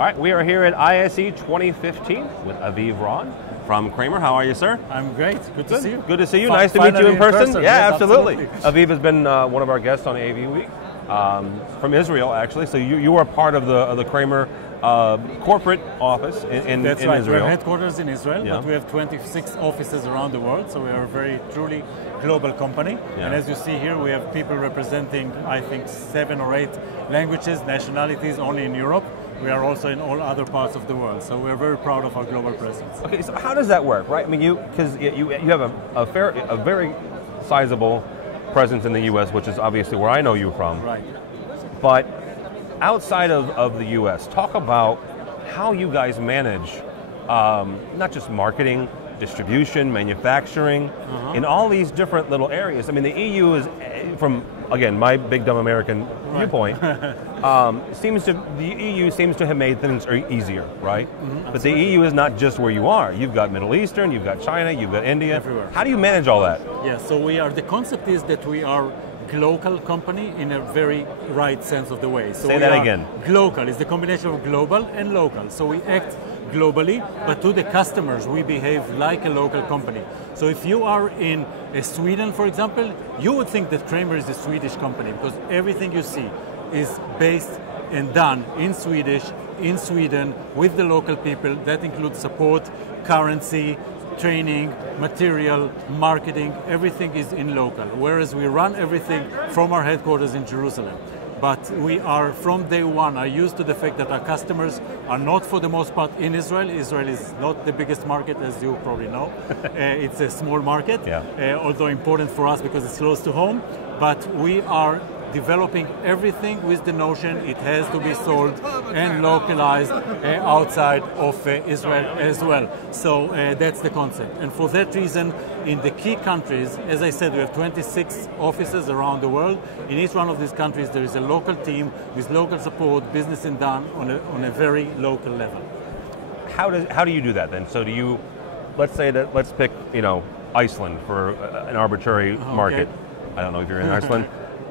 All right, we are here at ISE 2015 with Aviv Ron from Kramer. How are you, sir? I'm great. Good to see you. Good to see you. Nice to meet you in person. Yeah, yes, absolutely. Aviv has been one of our guests on AV Week from Israel, actually. So you are part of the Kramer corporate office in That's right. Israel. We have headquarters in Israel, Yeah. but we have 26 offices around the world, so we are a very truly global company. Yeah. And as you see here, we have people representing, I think, 7 or 8 languages, nationalities only in Europe. We are also in all other parts of the world, so we're very proud of our global presence. Okay, so how does that work, right? I mean, because you have a very sizable presence in the U.S., which is obviously where I know you from. Right. But outside of the U.S., talk about how you guys manage not just marketing, distribution, manufacturing, in all these different little areas. I mean, the EU is, from, again, my big dumb American viewpoint, the EU seems to have made things easier, right? But the EU is not just where you are. You've got Middle Eastern, you've got China, you've got India. Everywhere. How do you manage all that? Yeah, so the concept is that we are global company in a very right sense of the way. So Say that again. Global is the combination of global and local. So we act globally, but to the customers we behave like a local company. So if you are in Sweden, for example, you would think that Kramer is a Swedish company because everything you see is based and done in Swedish, in Sweden, with the local people. That includes support, currency, training, material, marketing, everything is in local. Whereas we run everything from our headquarters in Jerusalem. But we are, from day one, are used to the fact that our customers are not, for the most part, in Israel. Israel is not the biggest market, as you probably know. It's a small market, although important for us because it's close to home. But we are developing everything with the notion it has to be sold and localized outside of Israel as well. So that's the concept. And for that reason, in the key countries, as I said, we have 26 offices around the world. In each one of these countries, there is a local team with local support, business and done on a very local level. How do you do that then? So do you, let's pick, Iceland for an arbitrary market. I don't know if you're in Iceland.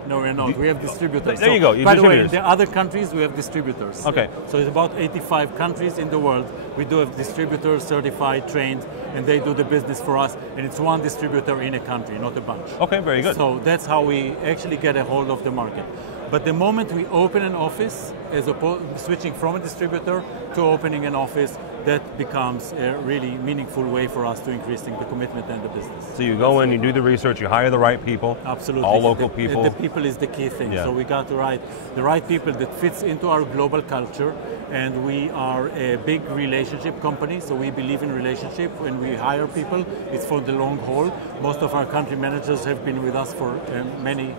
No, we're not. We have distributors. There you go. By the way, in the other countries, we have distributors. Okay. So it's about 85 countries in the world. We do have distributors, certified, trained, and they do the business for us. And it's one distributor in a country, not a bunch. Okay, very good. So that's how we actually get a hold of the market. But the moment we open an office, as opposed switching from a distributor to opening an office, that becomes a really meaningful way for us to increasing the commitment and the business. So you go in, you do the research, you hire the right people. Absolutely. All local people. The people is the key thing. Yeah. So we got the right people that fits into our global culture, and we are a big relationship company, so we believe in relationship. When we hire people, it's for the long haul. Most of our country managers have been with us for many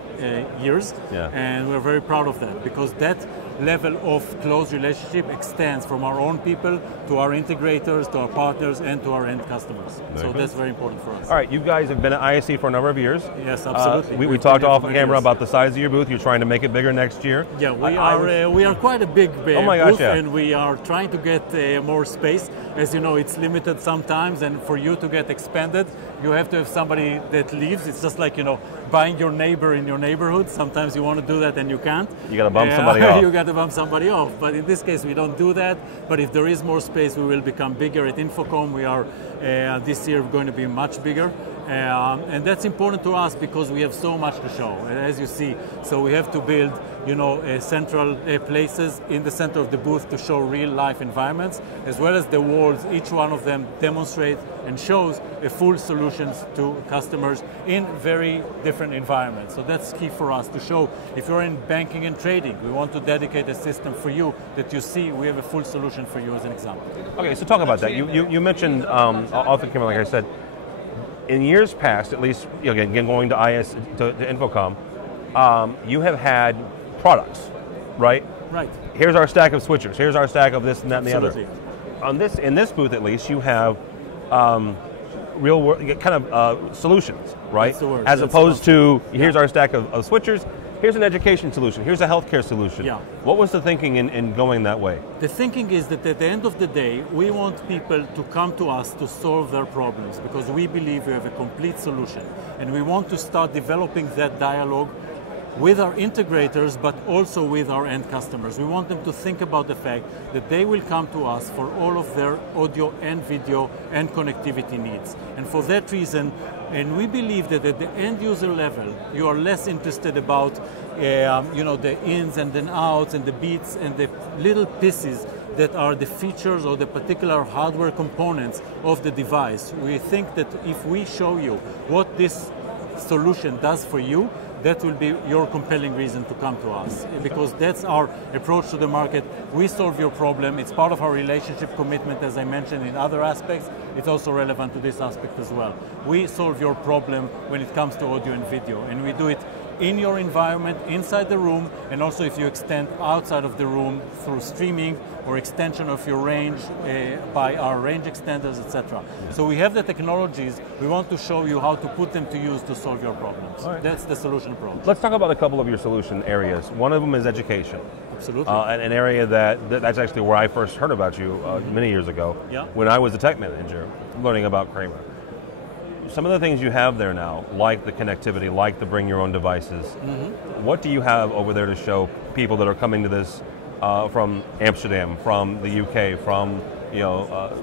years, and we're very proud of that because that level of close relationship extends from our own people to our integrators, to our partners, and to our end customers. So that's very important for us. All right, you guys have been at ISE for a number of years. Yes, absolutely. We talked off camera about the size of your booth. You're trying to make it bigger next year. Yeah, we are quite a big booth, and we are trying to get more space. As you know, it's limited sometimes, and for you to get expanded, you have to have somebody that leaves. It's just like, buying your neighbor in your neighborhood. Sometimes you want to do that and you can't. You got to bump somebody off. You got to bump somebody off. But in this case, we don't do that. But if there is more space, we will become bigger. At Infocom, we are this year going to be much bigger. And that's important to us because we have so much to show, as you see. So we have to build, central places in the center of the booth to show real-life environments, as well as the walls. Each one of them demonstrate and shows a full solutions to customers in very different environments. So that's key for us to show. If you're in banking and trading, we want to dedicate a system for you that you see we have a full solution for you as an example. Okay, so talk about that. You mentioned off the camera, like I said, in years past, at least, again going to IS to Infocom, you have had products, right? Right. Here's our stack of switchers. Here's our stack of this and that and the Absolutely. other. In this booth, at least, you have real world kind of solutions, right? That's the word. As opposed to here's our stack of switchers. Here's an education solution. Here's a healthcare solution. Yeah. What was the thinking in going that way? The thinking is that at the end of the day, we want people to come to us to solve their problems because we believe we have a complete solution. And we want to start developing that dialogue with our integrators, but also with our end customers. We want them to think about the fact that they will come to us for all of their audio and video and connectivity needs. And for that reason, and we believe that at the end user level, you are less interested about the ins and the outs and the bits and the little pieces that are the features or the particular hardware components of the device. We think that if we show you what this solution does for you, that will be your compelling reason to come to us, because that's our approach to the market. We solve your problem. It's part of our relationship commitment, as I mentioned in other aspects. It's also relevant to this aspect as well. We solve your problem when it comes to audio and video, and we do it in your environment, inside the room, and also if you extend outside of the room through streaming or extension of your range by our range extenders, etc. So we have the technologies. We want to show you how to put them to use to solve your problems. Right. That's the solution approach. Let's talk about a couple of your solution areas. One of them is education. Absolutely. An area that's actually where I first heard about you many years ago, when I was a tech manager, learning about Kramer. Some of the things you have there now, like the connectivity, like the bring your own devices, what do you have over there to show people that are coming to this from Amsterdam, from the UK, from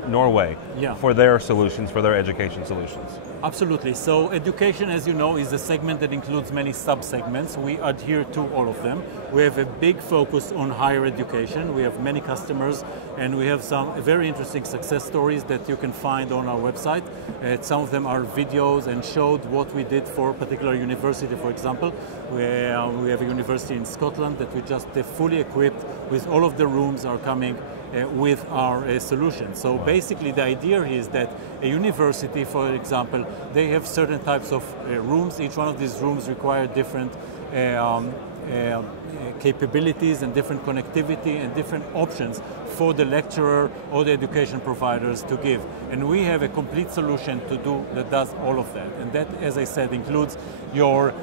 Norway, for their solutions, for their education solutions? Absolutely. So education, as you know, is a segment that includes many sub-segments. We adhere to all of them. We have a big focus on higher education. We have many customers, and we have some very interesting success stories that you can find on our website. Some of them are videos and showed what we did for a particular university, for example. We have a university in Scotland that we just fully equipped with all of the rooms are coming with our solution. So basically the idea is that a university, for example, they have certain types of rooms. Each one of these rooms require different capabilities and different connectivity and different options for the lecturer or the education providers to give. And we have a complete solution that does all of that. And that, as I said, includes your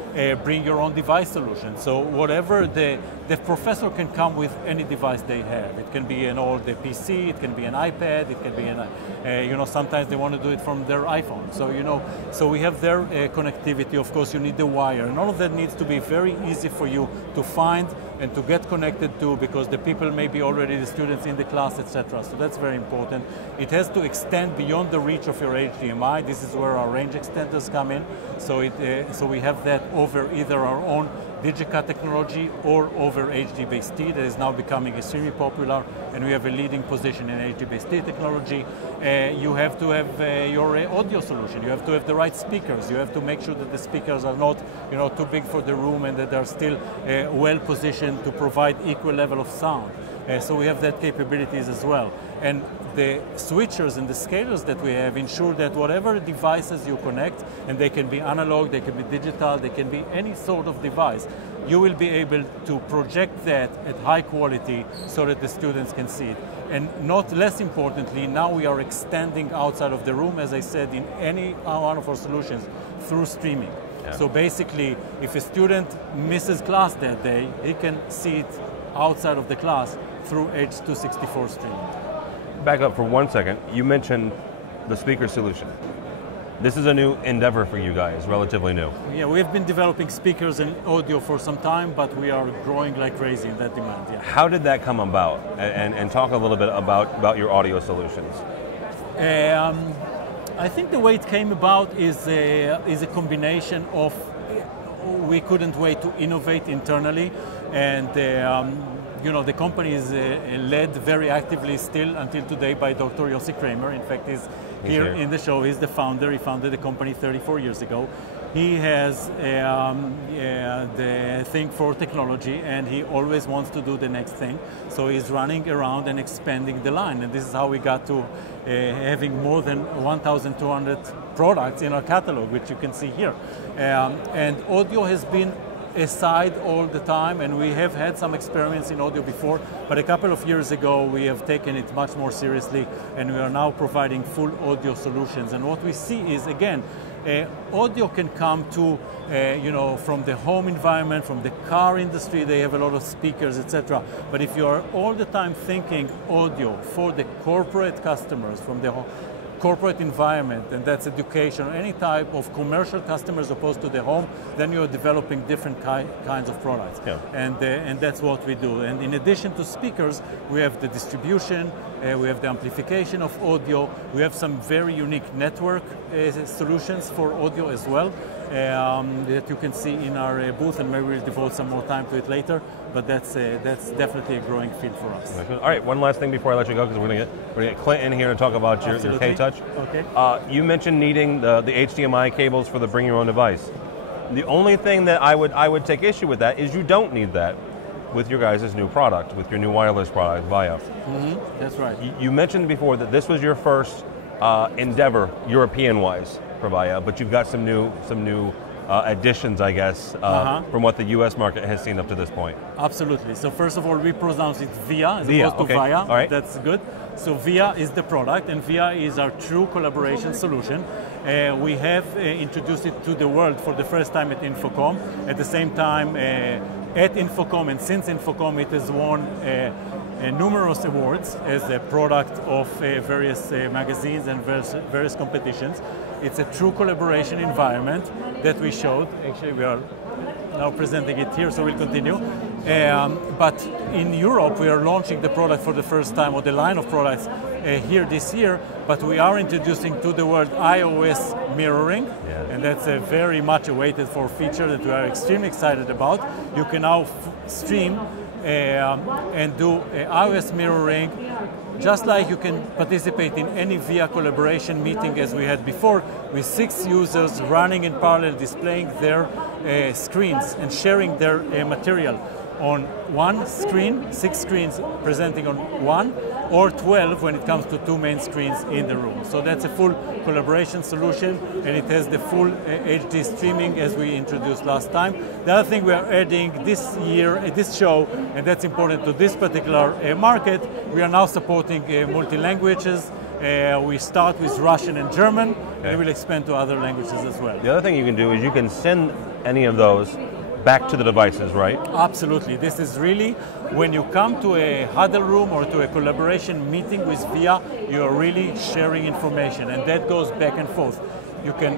bring your own device solution. So whatever the professor can come with any device they have. It can be an old PC, it can be an iPad, it can be an, sometimes they want to do it from their iPhone. So, so we have their connectivity. Of course, you need the wire. And all of that needs to be very easy for you to find and to get connected to, because the people may be already the students in the class, etc. So that's very important. It has to extend beyond the reach of your HDMI. This is where our range extenders come in. So so we have that over either our own Digica technology or over HDBaseT that is now becoming extremely popular, and we have a leading position in HDBaseT technology. You have to have your audio solution. You have to have the right speakers. You have to make sure that the speakers are not too big for the room and that they're still well positioned to provide equal level of sound. So we have that capabilities as well. And the switchers and the scalers that we have ensure that whatever devices you connect, and they can be analog, they can be digital, they can be any sort of device, you will be able to project that at high quality so that the students can see it. And not less importantly, now we are extending outside of the room, as I said, in any one of our solutions through streaming. Yeah. So basically, if a student misses class that day, he can see it outside of the class through H.264 streaming. Back up for 1 second. You mentioned the speaker solution. This is a new endeavor for you guys, relatively new. Yeah, we've been developing speakers and audio for some time, but we are growing like crazy in that demand. Yeah. How did that come about? And talk a little bit about your audio solutions. I think the way it came about is a combination of we couldn't wait to innovate internally, and the company is led very actively still until today by Dr. Yossi Kramer. In fact, he's here in the show. He's the founder. He founded the company 34 years ago. He has the thing for technology, and he always wants to do the next thing. So he's running around and expanding the line. And this is how we got to having more than 1,200 products in our catalog, which you can see here. And audio has been aside all the time, and we have had some experiments in audio before, but a couple of years ago we have taken it much more seriously, and we are now providing full audio solutions. And what we see is, again, audio can come to, from the home environment, from the car industry, they have a lot of speakers, etc. But if you are all the time thinking audio for the corporate customers, from the corporate environment, and that's education, or any type of commercial customers opposed to the home, then you're developing different kinds of products. Yeah. And that's what we do. And in addition to speakers, we have the distribution, we have the amplification of audio, we have some very unique network solutions for audio as well, that you can see in our booth, and maybe we'll devote some more time to it later, but that's definitely a growing field for us. All right, one last thing before I let you go, because we're going to get Clint in here to talk about your K-Touch. Okay. You mentioned needing the HDMI cables for the bring your own device. The only thing that I would take issue with that is you don't need that with your guys' new product, with your new wireless product, Via. Mm-hmm. That's right. You mentioned before that this was your first endeavor, European-wise, for Via, but you've got some new additions, I guess, from what the U.S. market has seen up to this point. Absolutely. So first of all, we pronounce it Via as Via, opposed to okay. Via. All right. That's good. So Via is the product, and Via is our true collaboration solution. We have introduced it to the world for the first time at Infocom. At the same time, at Infocom, and since Infocom, it has won numerous awards as a product of various magazines and various competitions. It's a true collaboration environment that we showed. Actually, we are now presenting it here, so we'll continue. But in Europe, we are launching the product for the first time, or the line of products, here this year, but we are introducing to the world iOS mirroring, and that's a very much awaited for feature that we are extremely excited about. You can now stream and do iOS mirroring, just like you can participate in any VIA collaboration meeting as we had before, with 6 users running in parallel, displaying their screens and sharing their material on one screen, 6 screens presenting on one, or 12 when it comes to 2 main screens in the room. So that's a full collaboration solution, and it has the full HD streaming as we introduced last time. The other thing we are adding this year, this show, and that's important to this particular market, we are now supporting multi-languages. We start with Russian and German, and we'll expand to other languages as well. The other thing you can do is you can send any of those back to the devices, right? Absolutely. This is really, when you come to a huddle room or to a collaboration meeting with VIA, you are really sharing information, and that goes back and forth. You can,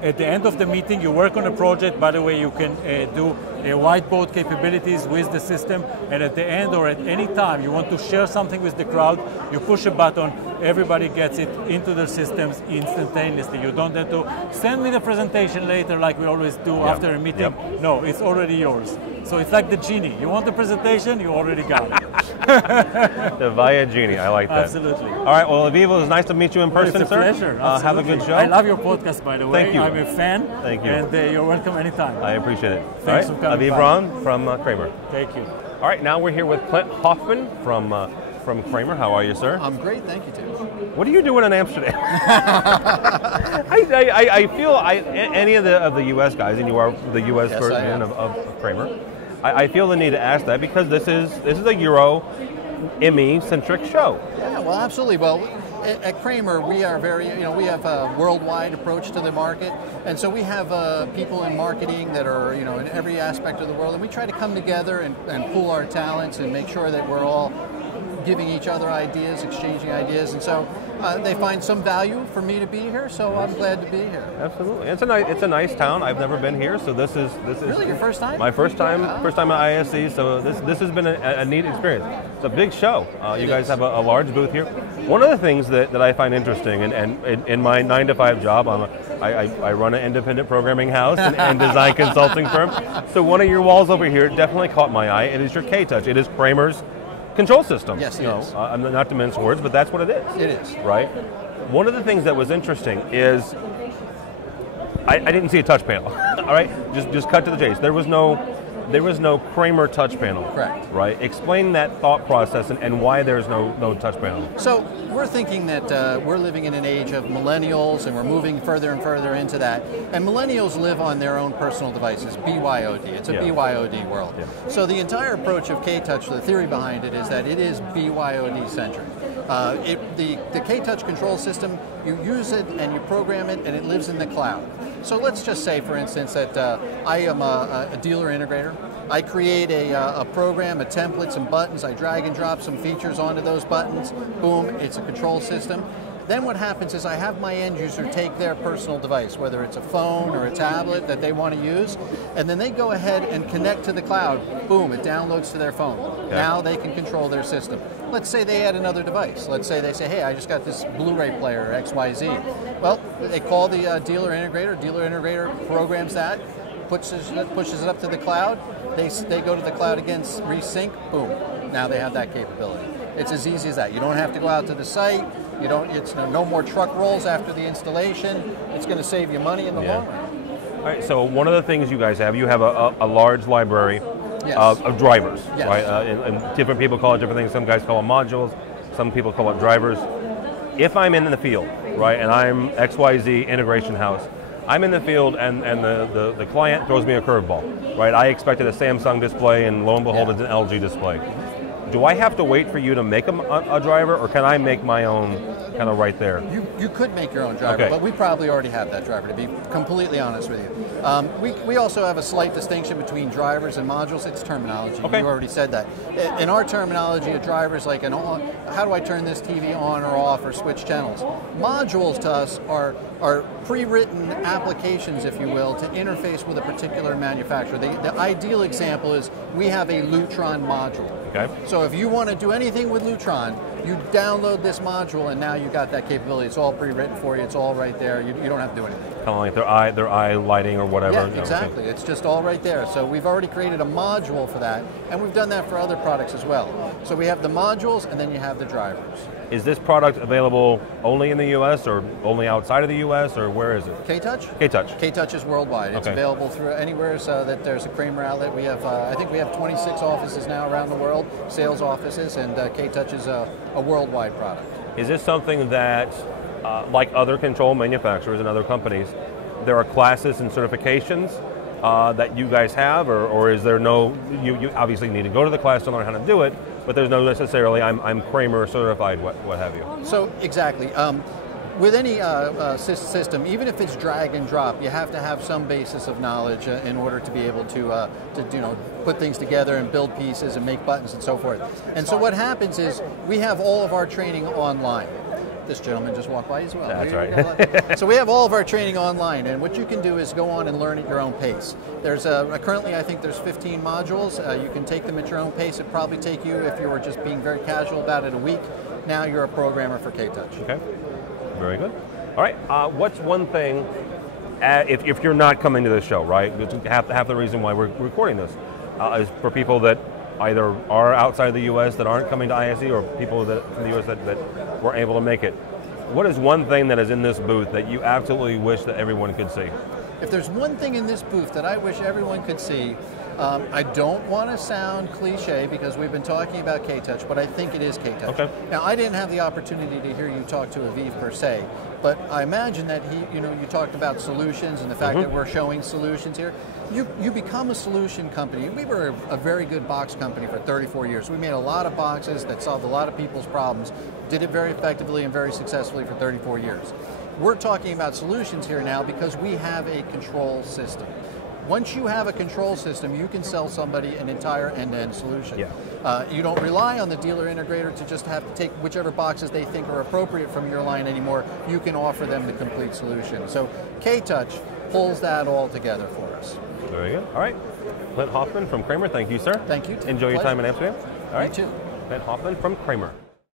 at the end of the meeting, you work on a project. By the way, you can do whiteboard capabilities with the system, and at the end or at any time you want to share something with the crowd, you push a button, everybody gets it into their systems instantaneously. You don't have to send me the presentation later like we always do after a meeting. No, it's already yours. So it's like the genie. You want the presentation, you already got it. The Via Genie, I like that. Absolutely. All right, well, Aviv, it was nice to meet you in person, it's a pleasure. Have a good show. I love your podcast, by the way. Thank you. I'm a fan. Thank you. And you're welcome anytime. I appreciate it. Thanks for coming Aviv by. Braun from Kramer. Thank you. All right, now we're here with Clint Hoffman from Kramer. How are you, sir? I'm great, thank you, Tim. What are you doing in Amsterdam? I feel any of the U.S. guys, and you are the U.S. version of Kramer, I feel the need to ask that because this is a Euro ME-centric show. Yeah, well, absolutely. Well, at Kramer, we are we have a worldwide approach to the market, and so we have people in marketing that are, in every aspect of the world, and we try to come together and pool our talents and make sure that we're all giving each other ideas, exchanging ideas, and so they find some value for me to be here, so I'm glad to be here. Absolutely, it's a nice town. I've never been here, so this is really your first time. My first time at ISE. So this has been a neat experience. It's a big show. You guys have a large booth here. One of the things that I find interesting, and in my 9-to-5 job, I run an independent programming house and design consulting firm. So one of your walls over here definitely caught my eye. It is your K-Touch. It is Kramer's control system. Yes, it is. I'm not to mince words, but that's what it is. It is. Right? One of the things that was interesting is I didn't see a touch panel. All right? Just cut to the chase. There was no Kramer touch panel. Correct. Right? Explain that thought process and why there's no touch panel. So we're thinking that we're living in an age of millennials, and we're moving further and further into that. And millennials live on their own personal devices, BYOD. It's a BYOD world. Yeah. So the entire approach of K-Touch, the theory behind it is that it is BYOD-centric. The K-Touch control system, you use it and you program it, and it lives in the cloud. So let's just say, for instance, that I am a dealer integrator. I create a program, a template, some buttons. I drag and drop some features onto those buttons. Boom, it's a control system. Then what happens is I have my end user take their personal device, whether it's a phone or a tablet that they want to use, and then they go ahead and connect to the cloud. Boom, it downloads to their phone. Okay. Now they can control their system. Let's say they add another device. Let's say they say, hey, I just got this Blu-ray player, XYZ. Well, they call the dealer integrator programs that, pushes it up to the cloud, they go to the cloud again, resync, boom, now they have that capability. It's as easy as that. You don't have to go out to the site, it's no more truck rolls after the installation, it's going to save you money in the long run. All right, so one of the things you guys have, you have a large library of drivers, right? And different people call it different things. Some guys call them modules, some people call it drivers. If I'm in the field, right, and I'm XYZ integration house, I'm in the field and the client throws me a curveball, right? I expected a Samsung display and lo and behold it's an LG display. Do I have to wait for you to make a driver, or can I make my own kind of right there? You could make your own driver, but we probably already have that driver, to be completely honest with you. We also have a slight distinction between drivers and modules. It's terminology. You already said that. In our terminology, a driver is like how do I turn this TV on or off or switch channels? Modules to us are pre-written applications, if you will, to interface with a particular manufacturer. The ideal example is we have a Lutron module. Okay. So if you want to do anything with Lutron, you download this module and now you got that capability. It's all pre-written for you. It's all right there. You don't have to do anything. Kind of like their eye lighting or whatever. Yeah, exactly. It's just all right there. So we've already created a module for that, and we've done that for other products as well. So we have the modules, and then you have the drivers. Is this product available only in the U.S. or only outside of the U.S. or where is it? K-Touch? K-Touch. K-Touch is worldwide. It's available through anywhere that there's a Kramer outlet. We have, I think we have 26 offices now around the world, sales offices, and K-Touch is a worldwide product. Is this something that, like other control manufacturers and other companies, there are classes and certifications that you guys have, or is there no, you obviously need to go to the class to learn how to do it, but there's no necessarily, I'm Kramer certified, what have you. So, exactly. With any system, even if it's drag and drop, you have to have some basis of knowledge in order to be able to put things together and build pieces and make buttons and so forth. And so what happens is we have all of our training online. This gentleman just walked by as well. That's right. So we have all of our training online, and what you can do is go on and learn at your own pace. There's currently, I think there's 15 modules. You can take them at your own pace. It'd probably take you, if you were just being very casual about it, a week. Now you're a programmer for K-Touch. Okay, very good. All right, what's one thing, if you're not coming to this show, right? Half the reason why we're recording this is for people that either are outside the U.S. that aren't coming to ISE, or people from the U.S. that weren't able to make it. What is one thing that is in this booth that you absolutely wish that everyone could see? If there's one thing in this booth that I wish everyone could see, I don't want to sound cliche because we've been talking about K-Touch, but I think it is K-Touch. Okay. Now, I didn't have the opportunity to hear you talk to Aviv per se, but I imagine that you talked about solutions and the fact that we're showing solutions here. You become a solution company. We were a very good box company for 34 years. We made a lot of boxes that solved a lot of people's problems, did it very effectively and very successfully for 34 years. We're talking about solutions here now because we have a control system. Once you have a control system, you can sell somebody an entire end-to-end solution. Yeah. You don't rely on the dealer integrator to just have to take whichever boxes they think are appropriate from your line anymore. You can offer them the complete solution. So K-Touch pulls that all together for us. Very good. All right. Clint Hoffman from Kramer, thank you, sir. Thank you. Enjoy your time in Amsterdam. All right. You too. Clint Hoffman from Kramer.